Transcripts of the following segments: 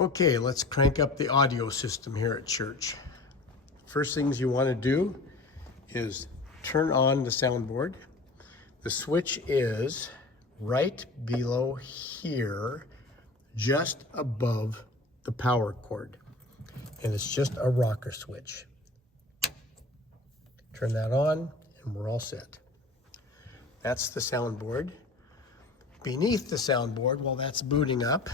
Okay, let's crank up the audio system here at church. First things you want to do is turn on the soundboard. The switch is right below here, just above the power cord. And it's just a rocker switch. Turn that on and we're all set. That's the soundboard. Beneath the soundboard, while that's booting up,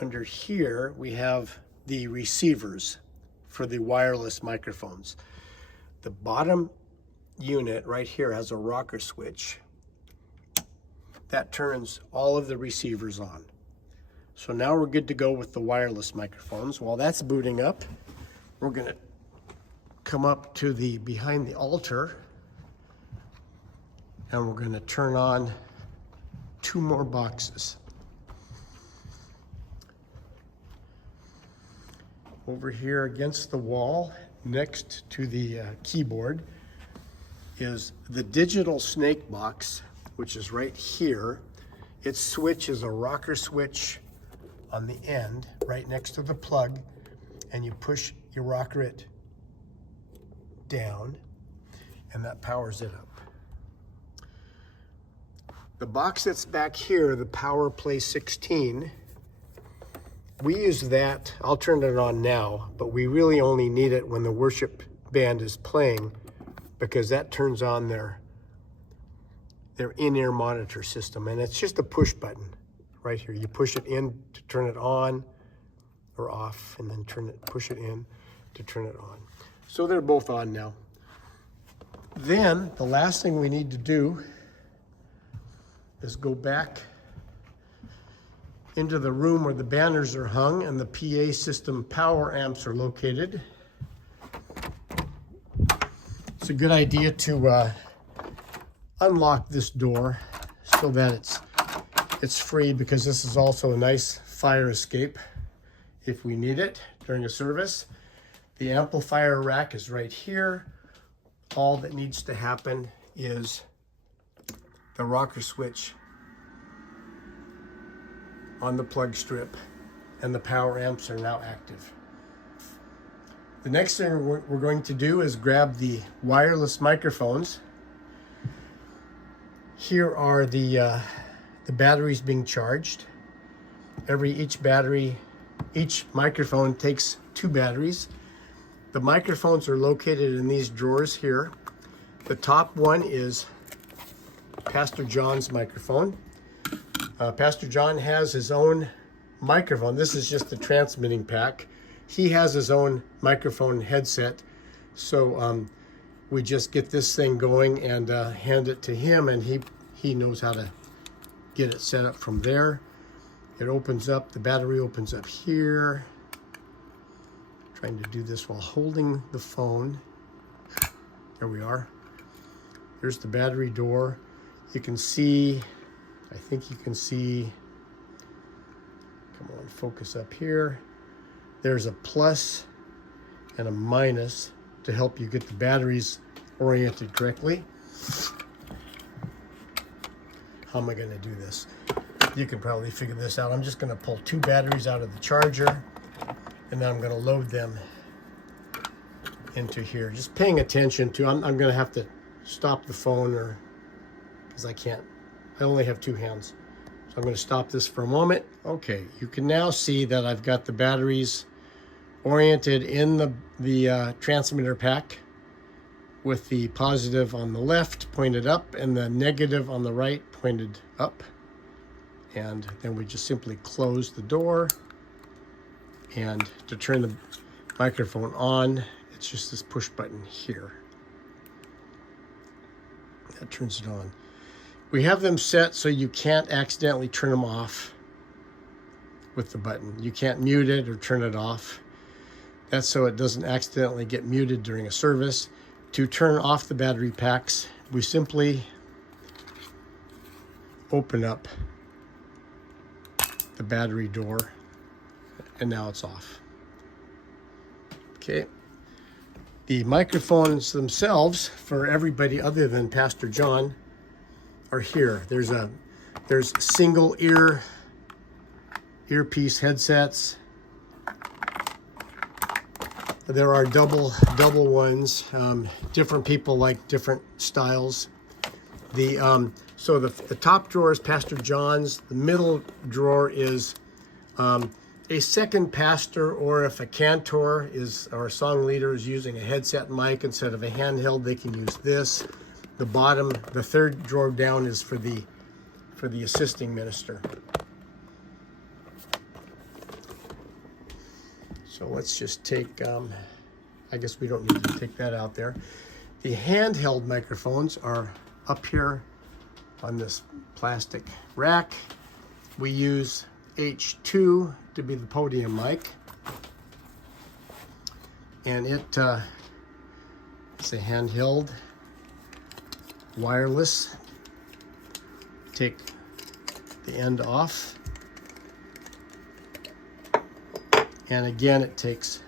under here, we have the receivers for the wireless microphones. The bottom unit right here has a rocker switch that turns all of the receivers on. So now we're good to go with the wireless microphones. While that's booting up, we're going to come up to the behind the altar and we're going to turn on two more boxes. Over here against the wall, next to the keyboard, is the digital snake box, which is right here. Its switch is a rocker switch on the end, right next to the plug, and you rocker it down, and that powers it up. The box that's back here, the PowerPlay 16, we use that. I'll turn it on now, but we really only need it when the worship band is playing, because that turns on their in-ear monitor system, and it's just a push button right here. You push it in to turn it on or off, and then push it in to turn it on. So they're both on now. Then the last thing we need to do is go back into the room where the banners are hung and the PA system power amps are located. It's a good idea to unlock this door so that it's free, because this is also a nice fire escape if we need it during a service. The amplifier rack is right here. All that needs to happen is the rocker switch on the plug strip, and the power amps are now active. The next thing we're going to do is grab the wireless microphones. Here are the batteries being charged. Each microphone takes 2 batteries. The microphones are located in these drawers here. The top one is Pastor John's microphone. Pastor John has his own microphone. This is just the transmitting pack. He has his own microphone headset. So we just get this thing going and hand it to him, and he knows how to get it set up from there. It opens up, the battery opens up here. Trying to do this while holding the phone. There we are. There's the battery door. You can see, I think you can see, come on, focus up here. There's a plus and a minus to help you get the batteries oriented correctly. How am I going to do this? You can probably figure this out. I'm just going to pull 2 batteries out of the charger, and then I'm going to load them into here. Just paying attention to, I'm going to have to stop the phone, because I only have 2 hands. So I'm going to stop this for a moment. Okay, you can now see that I've got the batteries oriented in the transmitter pack, with the positive on the left pointed up and the negative on the right pointed up. And then we just simply close the door, and to turn the microphone on, it's just this push button here. That turns it on. We have them set so you can't accidentally turn them off with the button. You can't mute it or turn it off. That's so it doesn't accidentally get muted during a service. To turn off the battery packs, we simply open up the battery door, and now it's off. Okay. The microphones themselves, for everybody other than Pastor John, are here. There's single earpiece headsets. There are double ones. Different people like different styles. So the top drawer is Pastor John's. The middle drawer is a second pastor, or if a cantor is, or a song leader is using a headset mic instead of a handheld, they can use this. The bottom, the third drawer down, is for the assisting minister. So let's just take, I guess we don't need to take that out there. The handheld microphones are up here on this plastic rack. We use H2 to be the podium mic. And it's a handheld, wireless. Take the end off. And again, it takes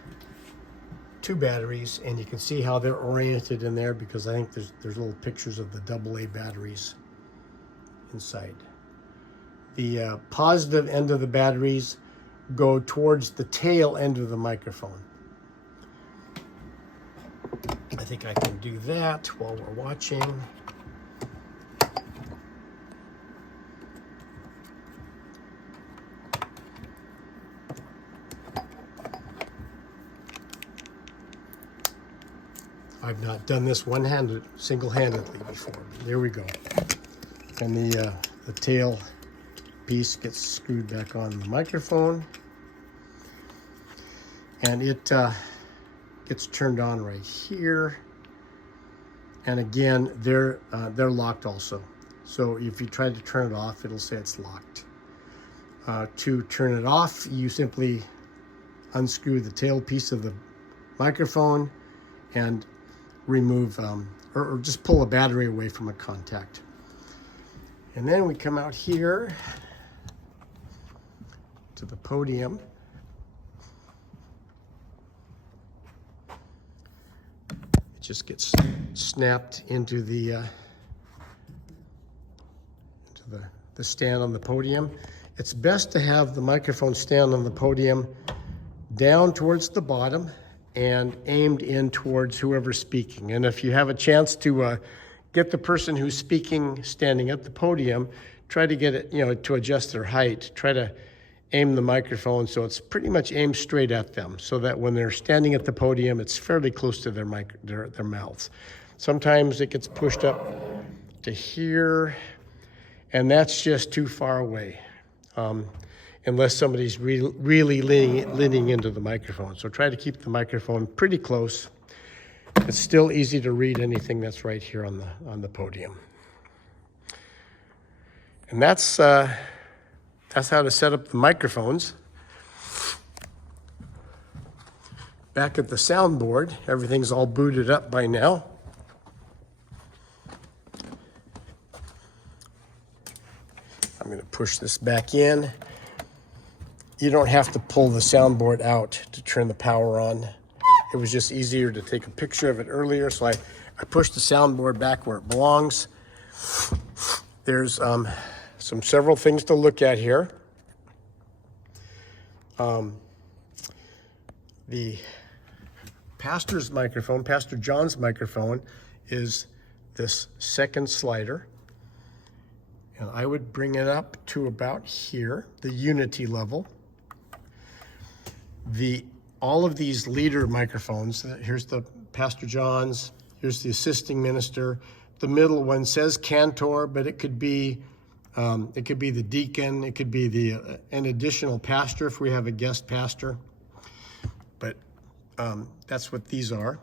2 batteries, and you can see how they're oriented in there, because I think there's little pictures of the AA batteries inside. The positive end of the batteries go towards the tail end of the microphone. I think I can do that while we're watching. I've not done this single-handedly before, but there we go. And the tail piece gets screwed back on the microphone, and it gets turned on right here. And again, they're locked also. So if you try to turn it off, it'll say it's locked. To turn it off, you simply unscrew the tail piece of the microphone and remove, or just pull a battery away from a contact. And then we come out here to the podium. It just gets snapped into the stand on the podium. It's best to have the microphone stand on the podium down towards the bottom and aimed in towards whoever's speaking. And if you have a chance to get the person who's speaking standing at the podium, try to get it, to adjust their height. Try to aim the microphone so it's pretty much aimed straight at them, so that when they're standing at the podium, it's fairly close to their mouths. Sometimes it gets pushed up to here, and that's just too far away. Unless somebody's really leaning into the microphone. So try to keep the microphone pretty close. It's still easy to read anything that's right here on the podium. And that's how to set up the microphones. Back at the soundboard, everything's all booted up by now. I'm going to push this back in. You don't have to pull the soundboard out to turn the power on. It was just easier to take a picture of it earlier, so I pushed the soundboard back where it belongs. There's several things to look at here. The pastor's microphone, Pastor John's microphone, is this second slider. And I would bring it up to about here, the unity level. All of these leader microphones, here's the Pastor John's, here's the assisting minister. The middle one says cantor, but it could be the deacon, it could be an additional pastor if we have a guest pastor. But that's what these are.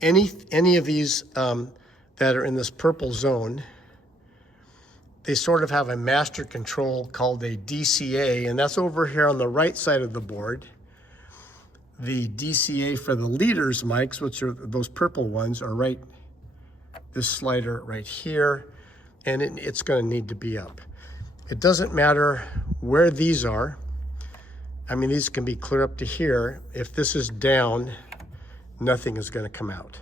Any of these that are in this purple zone, they sort of have a master control called a DCA, and that's over here on the right side of the board. The DCA for the leaders mics, which are those purple ones, are right, this slider right here, and it's going to need to be up. It doesn't matter where these are. I mean, these can be clear up to here. If this is down, nothing is going to come out.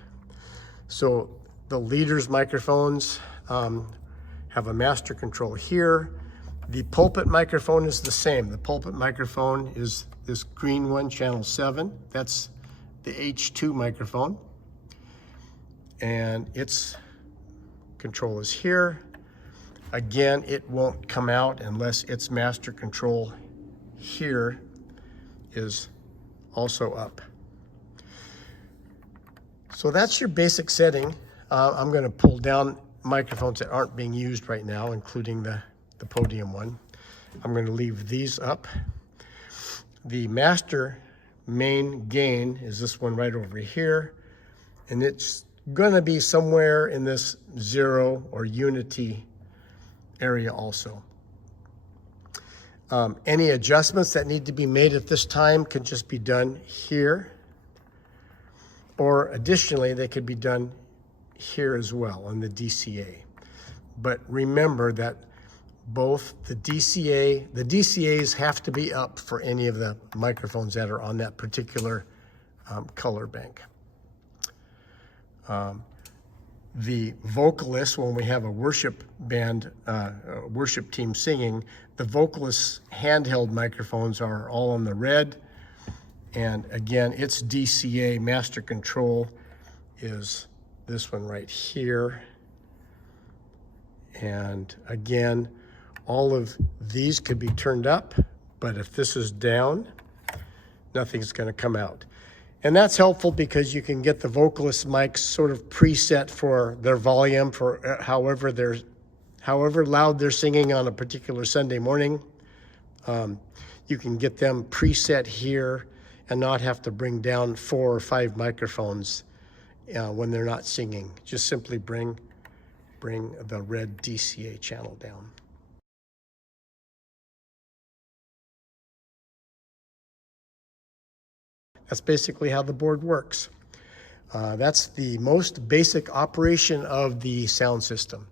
So the leaders microphones have a master control here. The pulpit microphone is the same. The pulpit microphone is this green one, channel 7. That's the H2 microphone. And its control is here. Again, it won't come out unless its master control here is also up. So that's your basic setting. I'm going to pull down microphones that aren't being used right now, including the podium one. I'm going to leave these up. The master main gain is this one right over here, and it's going to be somewhere in this 0 or unity area also. Any adjustments that need to be made at this time can just be done here, or additionally they could be done here as well on the DCA. But remember that both the DCAs have to be up for any of the microphones that are on that particular color bank. The vocalists, when we have a worship band, worship team singing, the vocalists' handheld microphones are all on the red. And again, its DCA master control is this one right here. And again, all of these could be turned up, but if this is down, nothing's going to come out. And that's helpful because you can get the vocalist mics sort of preset for their volume, for however loud they're singing on a particular Sunday morning. You can get them preset here and not have to bring down 4 or 5 microphones when they're not singing. Just simply bring the red DCA channel down. That's basically how the board works. That's the most basic operation of the sound system.